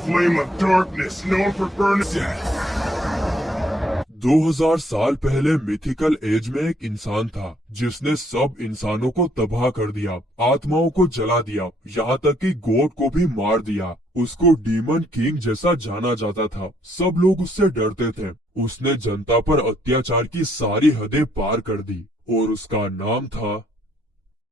flame of darkness known for burning death. 2000 साल पहले mythical as में एक इंसान था जिसने सब इंसानों को तबाह कर दिया, आत्माओं को जला दिया, यहाँ तक कि गॉड को भी मार दिया। उसको डीमन किंग जैसा जाना जाता था। सब लोग उससे डरते थे। उसने जनता पर अत्याचार की सारी हदें पार कर दी और उसका नाम था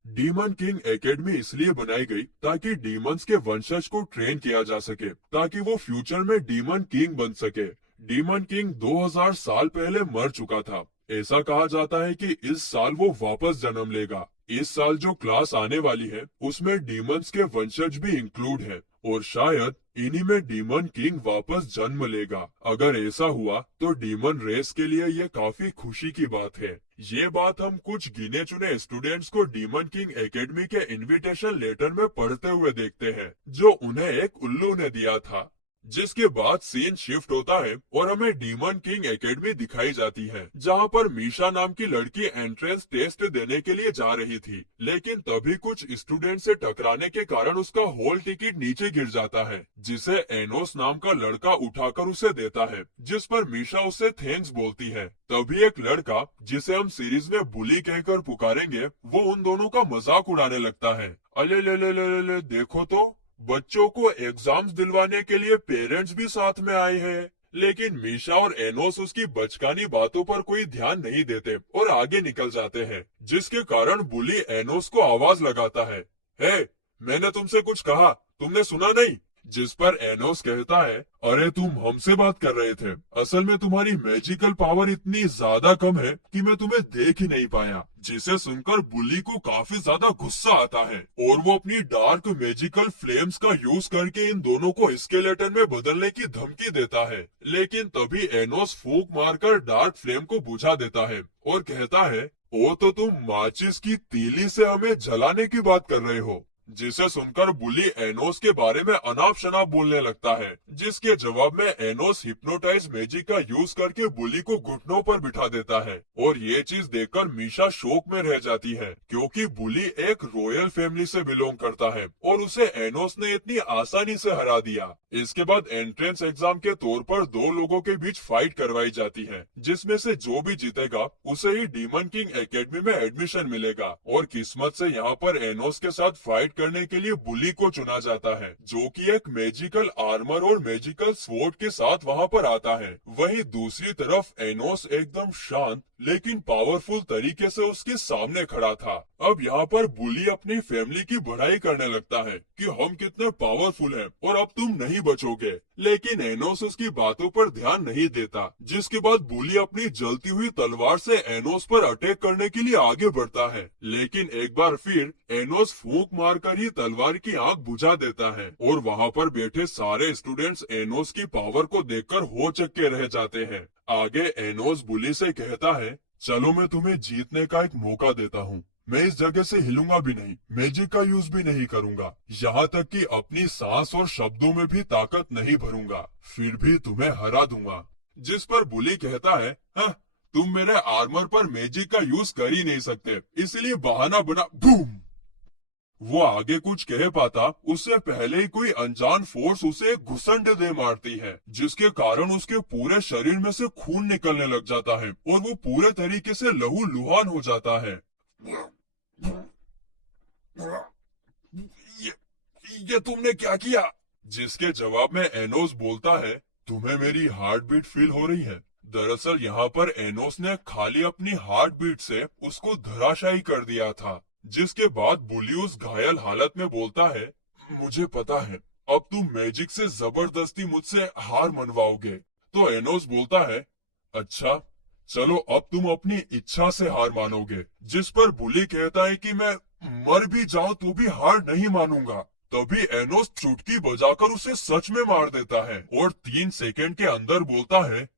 डीमन किंग एकेडमी। इसलिए बनाई गई ताकि डीमंस के वंशज को ट्रेन किया जा सके, ताकि वो फ्यूचर में डीमन किंग बन सके। डीमन किंग 2000 साल पहले मर चुका था। ऐसा कहा जाता है कि इस साल वो वापस जन्म लेगा। इस साल जो क्लास आने वाली है उसमें डीमंस के वंशज भी इंक्लूड है और शायद इन्हीं में डीमन किंग वापस जन्म लेगा। अगर ऐसा हुआ तो डीमन रेस के लिए ये काफी खुशी की बात है। ये बात हम कुछ गिने चुने स्टूडेंट्स को डीमन किंग एकेडमी के इनविटेशन लेटर में पढ़ते हुए देखते हैं, जो उन्हें एक उल्लू ने दिया था। जिसके बाद सीन शिफ्ट होता है और हमें डीमन किंग एकेडमी दिखाई जाती है, जहां पर मीशा नाम की लड़की एंट्रेंस टेस्ट देने के लिए जा रही थी। लेकिन तभी कुछ स्टूडेंट से टकराने के कारण उसका हॉल टिकट नीचे गिर जाता है, जिसे एनोस नाम का लड़का उठाकर उसे देता है, जिस पर मीशा उसे थैंक्स बोलती है। तभी एक लड़का, जिसे हम सीरीज में बुली कहकर पुकारेंगे, वो उन दोनों का मजाक उड़ाने लगता है। अले ले ले ले ले ले, देखो तो बच्चों को एग्जाम्स दिलवाने के लिए पेरेंट्स भी साथ में आए हैं। लेकिन मीशा और एनोस उसकी बचकानी बातों पर कोई ध्यान नहीं देते और आगे निकल जाते हैं, जिसके कारण बुली एनोस को आवाज लगाता है, हे, मैंने तुमसे कुछ कहा, तुमने सुना नहीं? जिस पर एनोस कहता है, अरे तुम हमसे बात कर रहे थे। असल में तुम्हारी मैजिकल पावर इतनी ज्यादा कम है कि मैं तुम्हें देख ही नहीं पाया। जिसे सुनकर बुली को काफी ज्यादा गुस्सा आता है और वो अपनी डार्क मैजिकल फ्लेम्स का यूज करके इन दोनों को स्केलेटन में बदलने की धमकी देता है। लेकिन तभी एनोस फूंक मारकर डार्क फ्लेम को बुझा देता है और कहता है, ओ तो तुम माचिस की तीली से हमें जलाने की बात कर रहे हो। जिसे सुनकर बुली एनोस के बारे में अनाप शनाप बोलने लगता है, जिसके जवाब में एनोस हिप्नोटाइज मैजिक का यूज करके बुली को घुटनों पर बिठा देता है। और ये चीज देखकर मीशा शोक में रह जाती है, क्योंकि बुली एक रॉयल फैमिली से बिलोंग करता है और उसे एनोस ने इतनी आसानी से हरा दिया। इसके बाद एंट्रेंस एग्जाम के तौर पर दो लोगों के बीच फाइट करवाई जाती है, जिसमें से जो भी जीतेगा उसे ही डीमन किंग एकेडमी में एडमिशन मिलेगा। और किस्मत से यहाँ पर एनोस के साथ फाइट करने के लिए बुली को चुना जाता है, जो कि एक मैजिकल आर्मर और मैजिकल स्वॉर्ड के साथ वहाँ पर आता है। वहीं दूसरी तरफ एनोस एकदम शांत लेकिन पावरफुल तरीके से उसके सामने खड़ा था। अब यहाँ पर बुली अपनी फैमिली की बढ़ाई करने लगता है कि हम कितने पावरफुल हैं और अब तुम नहीं बचोगे। लेकिन एनोस उसकी बातों पर ध्यान नहीं देता, जिसके बाद बुली अपनी जलती हुई तलवार से एनोस पर अटैक करने के लिए आगे बढ़ता है। लेकिन एक बार फिर एनोस फूंक मारकर ही तलवार की आंख बुझा देता है और वहाँ पर बैठे सारे स्टूडेंट्स एनोस की पावर को देखकर होचक्के रह जाते हैं। आगे एनोस बुली से कहता है, चलो मैं तुम्हें जीतने का एक मौका देता हूँ। मैं इस जगह से हिलूंगा भी नहीं, मैजिक का यूज भी नहीं करूंगा, यहाँ तक कि अपनी सांस और शब्दों में भी ताकत नहीं भरूंगा, फिर भी तुम्हें हरा दूंगा। जिस पर बुली कहता है, हाँ, तुम मेरे आर्मर पर मैजिक का यूज कर ही नहीं सकते, इसलिए बहाना बना। बूम! वो आगे कुछ कह पाता उससे पहले ही कोई अनजान फोर्स उसे एक घुसंड दे मारती है, जिसके कारण उसके पूरे शरीर में से खून निकलने लग जाता है और वो पूरे तरीके से लहूलुहान हो जाता है। ये तुमने क्या किया? जिसके जवाब में एनोस बोलता है, तुम्हें मेरी हार्ट बीट फील हो रही है? दरअसल यहाँ पर एनोस ने खाली अपनी हार्ट बीट से उसको धराशायी कर दिया था। जिसके बाद बुली उस घायल हालत में बोलता है, मुझे पता है, अब तुम मैजिक से जबरदस्ती मुझसे हार मनवाओगे। तो एनोस बोलता है, अच्छा, चलो अब तुम अपनी इच्छा से हार मानोगे। जिस पर बुली कहता है कि मैं मर भी जाऊं तो भी हार नहीं मानूंगा। तभी एनोस चुटकी बजाकर उसे सच में मार देता है और 3 सेकंड के अंदर बोलता है,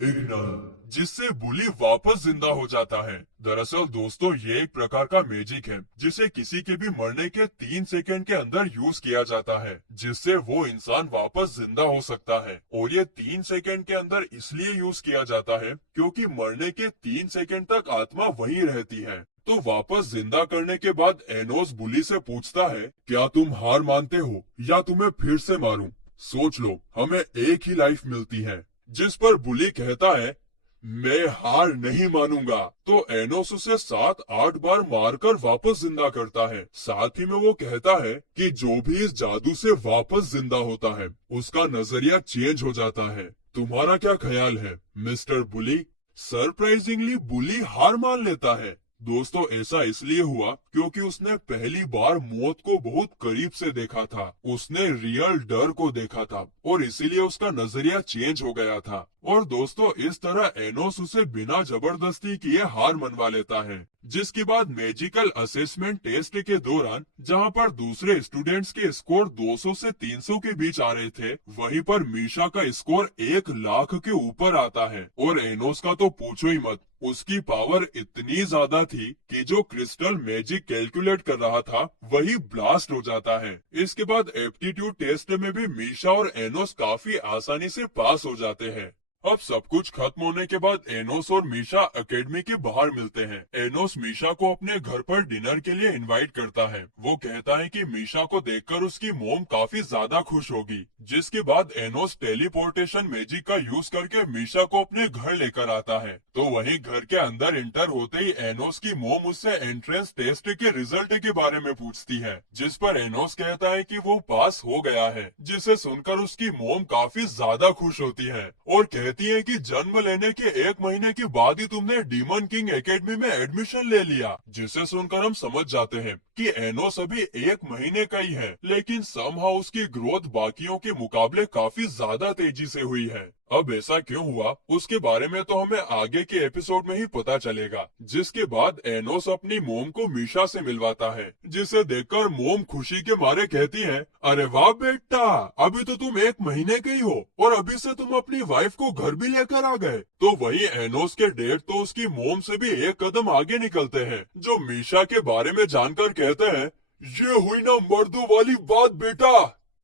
इग्नल, जिससे बुली वापस जिंदा हो जाता है। दरअसल दोस्तों, ये एक प्रकार का मैजिक है जिसे किसी के भी मरने के 3 सेकंड के अंदर यूज किया जाता है, जिससे वो इंसान वापस जिंदा हो सकता है। और ये 3 सेकंड के अंदर इसलिए यूज किया जाता है क्योंकि मरने के 3 सेकंड तक आत्मा वहीं रहती है। तो वापस जिंदा करने के बाद एनोस बुली से पूछता है, क्या तुम हार मानते हो या तुम्हें फिर से मारूं? सोच लो, हमें एक ही लाइफ मिलती है। जिस पर बुली कहता है मैं हार नहीं मानूंगा, तो एनोस उसे 7-8 बार मारकर वापस जिंदा करता है। साथ ही में वो कहता है कि जो भी इस जादू से वापस जिंदा होता है उसका नजरिया चेंज हो जाता है। तुम्हारा क्या ख्याल है मिस्टर बुली? सरप्राइजिंगली बुली हार मान लेता है। दोस्तों, ऐसा इसलिए हुआ क्योंकि उसने पहली बार मौत को बहुत करीब से देखा था। उसने रियल डर को देखा था और इसीलिए उसका नजरिया चेंज हो गया था। और दोस्तों, इस तरह एनोस उसे बिना जबरदस्ती किए हार मनवा लेता है। जिसके बाद मैजिकल असेसमेंट टेस्ट के दौरान जहां पर दूसरे स्टूडेंट्स के स्कोर 200 से 300 के बीच आ रहे थे, वहीं पर मीशा का स्कोर 1 लाख के ऊपर आता है। और एनोस का तो पूछो ही मत, उसकी पावर इतनी ज्यादा थी कि जो क्रिस्टल मैजिक कैलकुलेट कर रहा था वही ब्लास्ट हो जाता है। इसके बाद एप्टीट्यूड टेस्ट में भी मीशा और एनोस काफी आसानी से पास हो जाते हैं। अब सब कुछ खत्म होने के बाद एनोस और मीशा एकेडमी के बाहर मिलते हैं। एनोस मीशा को अपने घर पर डिनर के लिए इनवाइट करता है। वो कहता है कि मीशा को देखकर उसकी मोम काफी ज्यादा खुश होगी। जिसके बाद एनोस टेलीपोर्टेशन मैजिक का यूज करके मीशा को अपने घर लेकर आता है। तो वहीं घर के अंदर इंटर होते ही एनोस की मोम उससे एंट्रेंस टेस्ट के रिजल्ट के बारे में पूछती है, जिस पर एनोस कहता है कि वो पास हो गया है। जिसे सुनकर उसकी मोम काफी ज्यादा खुश होती है और कहती है कि जन्म लेने के 1 महीने के बाद ही तुमने डीमन किंग एकेडमी में एडमिशन ले लिया। जिसे सुनकर हम समझ जाते हैं कि एनोस अभी 1 महीने का ही है, लेकिन समहाउ उसकी ग्रोथ बाकियों के मुकाबले काफी ज्यादा तेजी से हुई है। अब ऐसा क्यों हुआ उसके बारे में तो हमें आगे के एपिसोड में ही पता चलेगा। जिसके बाद एनोस अपनी मोम को मीशा से मिलवाता है, जिसे देखकर मोम खुशी के मारे कहती है, अरे वाह बेटा, अभी तो तुम 1 महीने के ही हो और अभी से तुम अपनी वाइफ को घर भी लेकर आ गए। तो वही एनोस के डैड तो उसकी मोम से भी 1 कदम आगे निकलते हैं, जो मीशा के बारे में जानकर कहते हैं, ये हुई ना मर्दों वाली बात बेटा।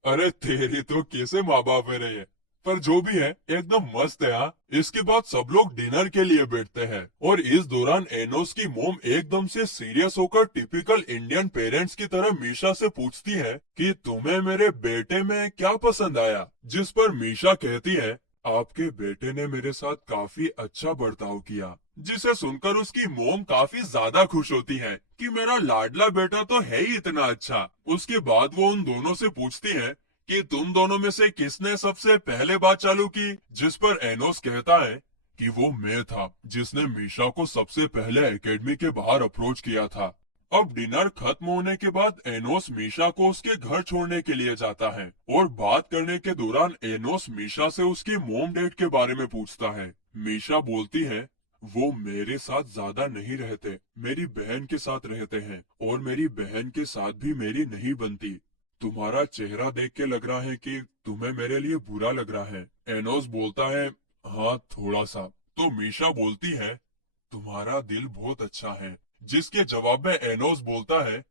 अरे तेरी तो कैसे माँ बाप है रहे, पर जो भी है एकदम मस्त है। हाँ, इसके बाद सब लोग डिनर के लिए बैठते हैं और इस दौरान एनोस की मोम एकदम से सीरियस होकर टिपिकल इंडियन पेरेंट्स की तरह मीशा से पूछती है कि तुम्हें मेरे बेटे में क्या पसंद आया। जिस पर मीशा कहती है, आपके बेटे ने मेरे साथ काफी अच्छा बर्ताव किया। जिसे सुनकर उसकी मोम काफी ज्यादा खुश होती है कि मेरा लाडला बेटा तो है ही इतना अच्छा। उसके बाद वो उन दोनों से पूछती है कि तुम दोनों में से किसने सबसे पहले बात चालू की। जिस पर एनोस कहता है कि वो मैं था जिसने मीशा को सबसे पहले एकेडमी के बाहर अप्रोच किया था। अब डिनर खत्म होने के बाद एनोस मीशा को उसके घर छोड़ने के लिए जाता है और बात करने के दौरान एनोस मीशा से उसके मोम डैड के बारे में पूछता है। मीशा बोलती है, वो मेरे साथ ज्यादा नहीं रहते, मेरी बहन के साथ रहते हैं और मेरी बहन के साथ भी मेरी नहीं बनती। तुम्हारा चेहरा देख के लग रहा है कि तुम्हें मेरे लिए बुरा लग रहा है। एनोस बोलता है, हाँ थोड़ा सा। तो मीशा बोलती है, तुम्हारा दिल बहुत अच्छा है। जिसके जवाब में एनोस बोलता है,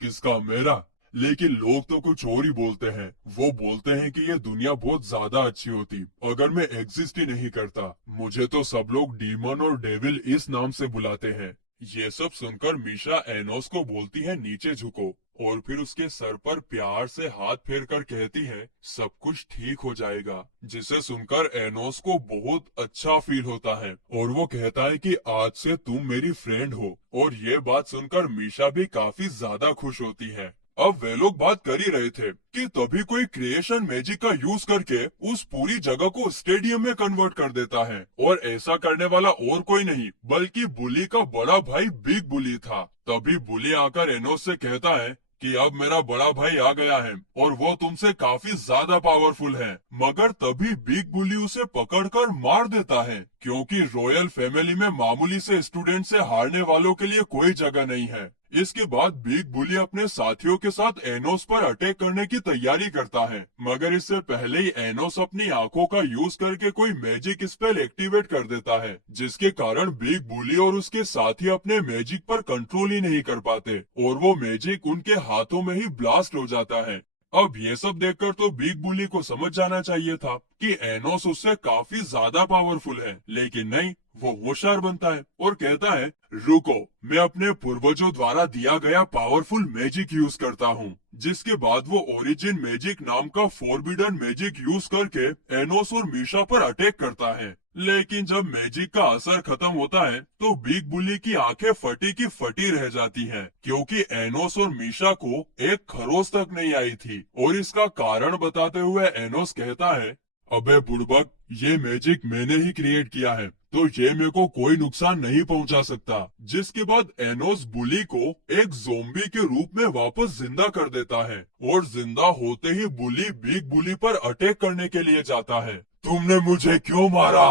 किसका? मेरा? लेकिन लोग तो कुछ और ही बोलते हैं। वो बोलते हैं कि ये दुनिया बहुत ज्यादा अच्छी होती अगर मैं एग्जिस्ट ही नहीं करता। मुझे तो सब लोग डीमन और डेविल इस नाम से बुलाते हैं। ये सब सुनकर मीशा एनोस को बोलती है, नीचे झुको, और फिर उसके सर पर प्यार से हाथ फेर कर कहती है, सब कुछ ठीक हो जाएगा। जिसे सुनकर एनोस को बहुत अच्छा फील होता है और वो कहता है कि आज से तुम मेरी फ्रेंड हो। और ये बात सुनकर मीशा भी काफी ज्यादा खुश होती है। अब वे लोग बात कर ही रहे थे कि तभी कोई क्रिएशन मैजिक का यूज करके उस पूरी जगह को स्टेडियम में कन्वर्ट कर देता है। और ऐसा करने वाला और कोई नहीं बल्कि बुली का बड़ा भाई बिग बुली था। तभी बुली आकर एनोस से कहता है कि अब मेरा बड़ा भाई आ गया है और वो तुमसे काफी ज्यादा पावरफुल है। मगर तभी बिग बुली उसे पकड़कर मार देता है, क्योंकि रॉयल फैमिली में मामूली से स्टूडेंट से हारने वालों के लिए कोई जगह नहीं है। इसके बाद बिग बुली अपने साथियों के साथ एनोस पर अटैक करने की तैयारी करता है, मगर इससे पहले ही एनोस अपनी आंखों का यूज करके कोई मैजिक स्पेल एक्टिवेट कर देता है, जिसके कारण बिग बुली और उसके साथी अपने मैजिक पर कंट्रोल ही नहीं कर पाते और वो मैजिक उनके हाथों में ही ब्लास्ट हो जाता है। अब ये सब देखकर तो बिग बुली को समझ जाना चाहिए था कि एनोस उससे काफी ज्यादा पावरफुल है, लेकिन नहीं, वो होशियार बनता है और कहता है, रुको, मैं अपने पूर्वजों द्वारा दिया गया पावरफुल मैजिक यूज करता हूँ। जिसके बाद वो ओरिजिन मैजिक नाम का फोरबिडन मैजिक यूज करके एनोस और मीशा पर अटैक करता है। लेकिन जब मैजिक का असर खत्म होता है तो बिग बुली की आंखें फटी की फटी रह जाती हैं, क्योंकि एनोस और मीशा को एक खरोच तक नहीं आई थी। और इसका कारण बताते हुए एनोस कहता है, अबे बुड़बक, ये मैजिक मैंने ही क्रिएट किया है, तो ये मेरे को कोई नुकसान नहीं पहुंचा सकता। जिसके बाद एनोस बुली को एक ज़ोंबी के रूप में वापस जिंदा कर देता है और जिंदा होते ही बुली बिग बुली पर अटैक करने के लिए जाता है। तुमने मुझे क्यों मारा?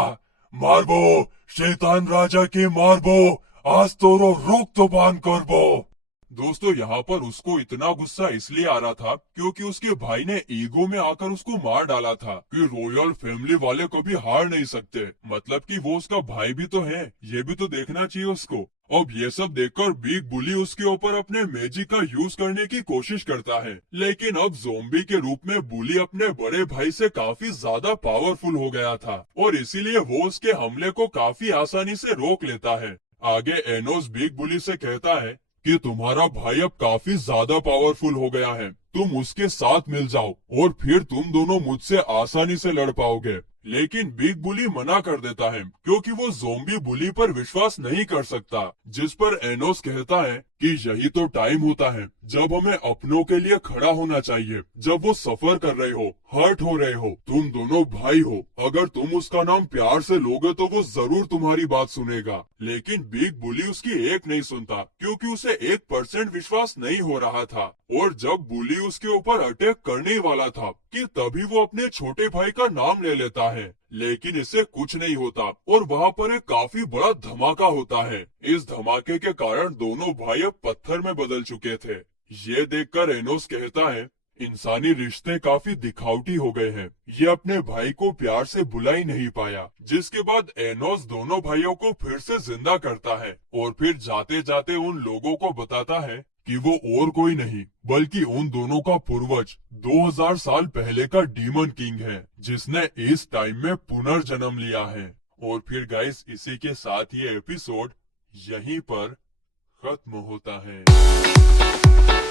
मारबो, शैतान राजा की मारबो, आज तोरो रोक तो बांध करबो। दोस्तों, यहाँ पर उसको इतना गुस्सा इसलिए आ रहा था क्योंकि उसके भाई ने ईगो में आकर उसको मार डाला था कि रॉयल फैमिली वाले कभी हार नहीं सकते, मतलब कि वो उसका भाई भी तो है, ये भी तो देखना चाहिए उसको। अब ये सब देखकर बिग बुली उसके ऊपर अपने मैजिक का यूज करने की कोशिश करता है, लेकिन अब ज़ोंबी के रूप में बुली अपने बड़े भाई से काफी ज्यादा पावरफुल हो गया था और इसीलिए वो उसके हमले को काफी आसानी से रोक लेता है। आगे एनोस बिग बुली से कहता है कि तुम्हारा भाई अब काफी ज्यादा पावरफुल हो गया है, तुम उसके साथ मिल जाओ और फिर तुम दोनों मुझसे आसानी से लड़ पाओगे। लेकिन बिग बुली मना कर देता है क्योंकि वो ज़ोंबी बुली पर विश्वास नहीं कर सकता। जिस पर एनोस कहता है कि यही तो टाइम होता है जब हमें अपनों के लिए खड़ा होना चाहिए, जब वो सफर कर रहे हो, हर्ट हो रहे हो। तुम दोनों भाई हो, अगर तुम उसका नाम प्यार से लोगे तो वो जरूर तुम्हारी बात सुनेगा। लेकिन बिग बुली उसकी एक नहीं सुनता क्योंकि उसे 1% विश्वास नहीं हो रहा था। और जब बुली उसके ऊपर अटैक करने वाला था कि तभी वो अपने छोटे भाई का नाम ले लेता है, लेकिन इससे कुछ नहीं होता और वहाँ पर एक काफी बड़ा धमाका होता है। इस धमाके के कारण दोनों भाई अब पत्थर में बदल चुके थे। ये देखकर एनोस कहता है, इंसानी रिश्ते काफी दिखावटी हो गए हैं, ये अपने भाई को प्यार से बुला ही नहीं पाया। जिसके बाद एनोस दोनों भाइयों को फिर से जिंदा करता है और फिर जाते जाते उन लोगों को बताता है कि वो और कोई नहीं बल्कि उन दोनों का पूर्वज 2000 साल पहले का डीमन किंग है, जिसने इस टाइम में पुनर्जन्म लिया है। और फिर गाइस, इसी के साथ ये एपिसोड यहीं पर खत्म होता है।